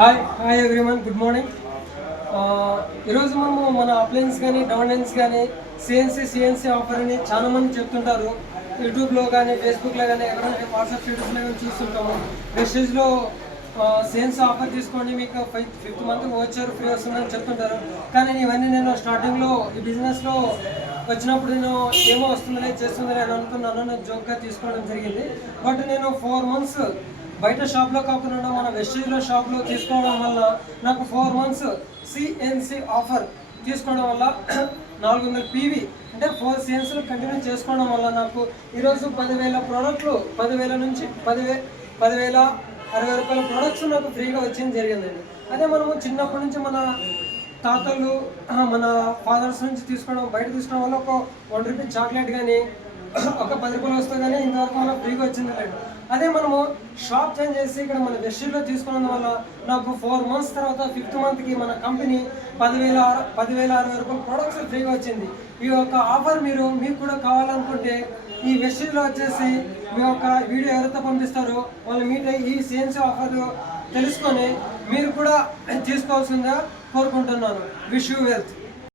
Hi everyone, good morning. ఈరోజు మనము మన అప్లయన్స్ కానీ డౌన్లైన్స్ కానీ సిఎన్సీ ఆఫర్ అని చాలా మంది చెప్తుంటారు. యూట్యూబ్లో కానీ ఫేస్బుక్లో కానీ ఎక్కడైనా వాట్సాప్ స్టేటస్లో కానీ చూస్తుంటాము. వెస్టేజ్లో సిఎన్సీ ఆఫర్ తీసుకోండి, మీకు ఫిఫ్త్ మంత్ వచ్చారు ఫ్రీ వస్తుందని చెప్తుంటారు. కానీ ఇవన్నీ నేను స్టార్టింగ్లో ఈ బిజినెస్లో వచ్చినప్పుడు నేను ఏమో వస్తుందలే చేస్తుందలే అని అనుకున్నాను, నేను జోక్గా తీసుకోవడం జరిగింది. బట్ నేను 4 months బయట షాప్లో కాకుండా మన వెస్టేజ్లో షాప్లో తీసుకోవడం వల్ల నాకు 4 months సిఎన్సీ ఆఫర్ తీసుకోవడం వల్ల 400 PV అంటే 4 CNCలు కంటిన్యూ చేసుకోవడం వల్ల నాకు ఈరోజు 10,000 ప్రోడక్ట్లు 10,000 నుంచి 10,060 రూపాయల ప్రోడక్ట్స్ నాకు ఫ్రీగా వచ్చింది జరిగిందండి. అదే మనము చిన్నప్పటి నుంచి మన తాతలు మన ఫాదర్స్ నుంచి తీసుకోవడం బయట తీసుకోవడం వల్ల ఒక 1 రూపీ చాక్లెట్ కానీ ఒక 10 రూపాయలు వస్తుంది, కానీ ఇంతవరకు మనకు ఫ్రీగా వచ్చింది లేదు. అదే మనము షాప్ చేంజ్ చేసి ఇక్కడ మన వెస్టేజ్లో తీసుకోవడం వల్ల నాకు 4 months తర్వాత 5th monthకి మన కంపెనీ 10,060 రూపాయల ప్రోడక్ట్స్ ఫ్రీగా వచ్చింది. ఈ యొక్క ఆఫర్ మీకు కూడా కావాలనుకుంటే ఈ వెస్టేజ్లో వచ్చేసి మీ యొక్క వీడియో ఎవరైతే పంపిస్తారో వాళ్ళు మీట్ అయ్యి ఈ సిఎన్సీ ఆఫర్ తెలుసుకొని మీరు కూడా తీసుకోవాల్సిందిగా కోరుకుంటున్నాను. Wish you wealth.